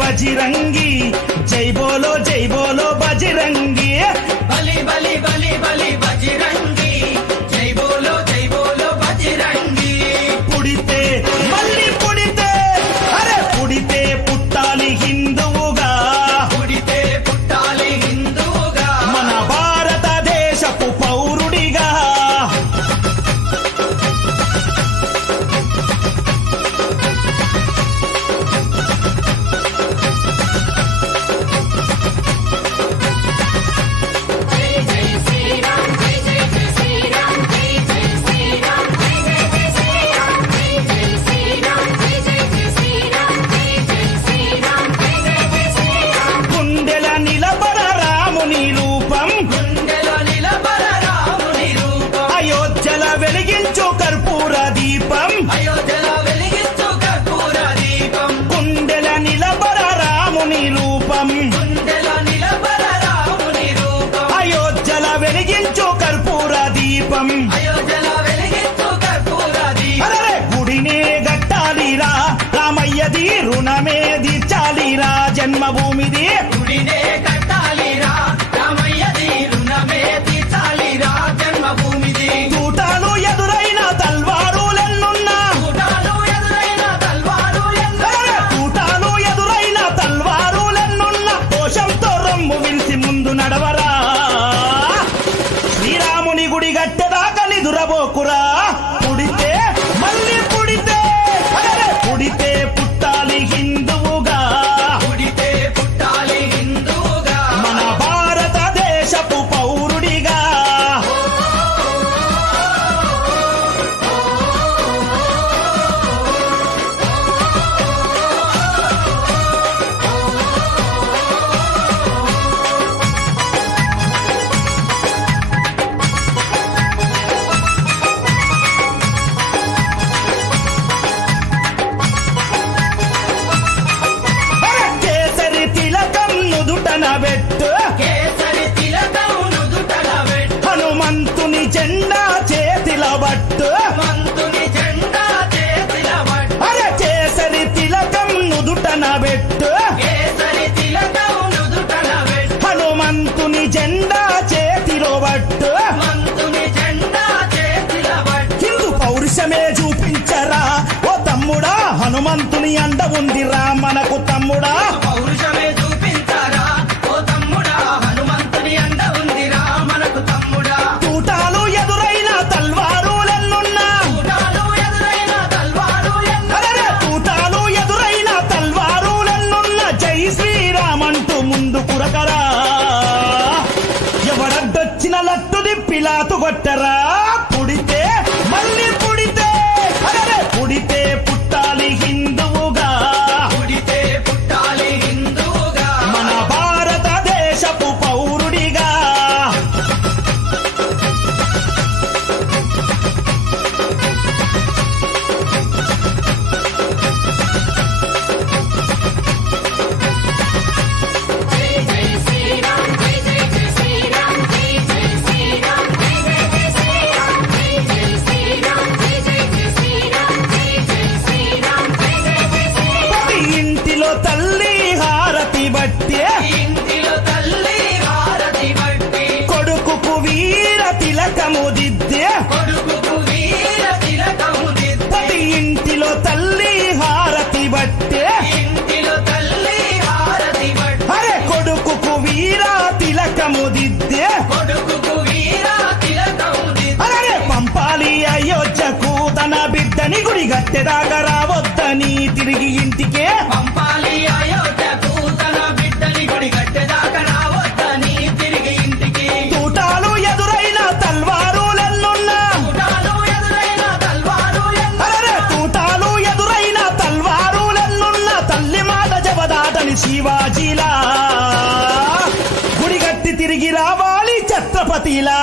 బజిరంగి జై బోలో బజిరంగి బలి బలి బలి బలి బజిరంగి జై బోలో బజిరంగి పుడితే మళ్ళీ పుడితే అరే పుడితే పుట్టాలి హిందువుగా పుడితే పుట్టాలి హిందువుగా మన భారతదేశపు పౌరుడిగా గుండెల నిలబడ రాముని రూపం గుండెలో నిలబడ రాముని రూపం అయోధ్యల వెలిగించు కర్పూర దీపం అయోధ్యలో వెలిగించు కర్పూర దీపం గుండెల నిలబడ రాముని రూపం గుండెలో నిలబడ రాముని రూపం అయోధ్యల వెలిగించు కర్పూర దీపం అయోధ్యలో వెలిగించు కర్పూర దీపం అరే గుడినే గట్టాలిరా రామయ్యది రుణమే తీర్చాలిరా జన్మభూమిది గుడినే కట్టాలిరా రామయ్యది రుణమే తీర్చాలిరా జన్మభూమిది తూటాలు ఎదురైన తల్వారులెన్నున్నా కూటాలు ఎదురైన తల్వారు అరే తూటాలు ఎదురైన తల్వారులెన్నున్నా దోషంతో రొమ్ము విరిసి ముందు నడవరా శ్రీరాముని గుడి గట్టెదాకా నిదురబోకురా పుడితే మళ్ళీ పుడితే అరే పుడితే పుట్టాలి హిందువుగా పుడితే పుట్టాలి హిందువుగా మన భారతదేశపు పౌరుడిగా అరే కేసరి తిలకం నుదుటన పెట్టు కేసరి తిలకం నుదుటన పెట్టు హనుమంతుని జెండా చేతిల బట్టు మంతుని జెండా చేతిల పట్టు అరే కేసరి తిలకం నుదుటన పెట్టు కేసరి తిలకం నుదుటన పెట్టు హనుమంతుని జెండా చేతిలో బట్టు మంతుని జెండా చేతిల పట్టు హిందూ పౌరుషమే చూపించరా ఓ తమ్ముడా హనుమంతుని అండ ఉందిరా మనకు తమ్ముడా పౌరుషమే చూపించారా ఓ తమ్ముడా హనుమంతుని అండ ఉందిరా మనకు తమ్ముడా తూటాలు ఎదురైన తల్వారులెన్నున్నా కూటాలు ఎదురైన తల్వారు అరే తూటాలు ఎదురైన తల్వారులెన్నున్న జై శ్రీరామంటూ ముందు కురకరా ఎవడడ్డొచ్చిన లట్టు దిప్పిలాతు కొట్టరా పుడితే మళ్ళీ పుడితే అరే పుడితే పుట్టాలి హిందువుగా పుడితే పుట్టాలి హిందువుగా మన భారతదేశపు పౌరుడిగా ప్రతి ఇంటిలో తల్లి హారతి బట్టే ఇంటిలో తల్లి హారతి బట్టి కొడుకుకు వీర తిలకము దిద్దే కొడుకుకు వీర తిలకము దిద్ది ప్రతి ఇంటిలో తల్లి హారతి బట్టే ఇంటిలో తల్లి హారతి బట్టి అరే కొడుకుకు వీర తిలకము దిద్దే కొడుకుకు వీర తిలకము దిద్ది అరే పంపాలి అయోధ్యకు తన బిడ్డని గుడి గట్టెదాకా రావద్దని తిరిగి ఇంటికే పంపాలి అయోధ్యకు తన బిడ్డని గుడి గట్టెదాకా రావద్దని తిరిగి ఇంటికి తూటాలు ఎదురైన తల్వారులెన్నున్నా కూటాలు ఎదురైన తల్వారు అరే తూటాలు ఎదురైన తల్వారులెన్నున్న తల్లి మాట జవదాటని శివాజీలా గుడిగట్టి తిరిగి రావాలి ఛత్రపతిలా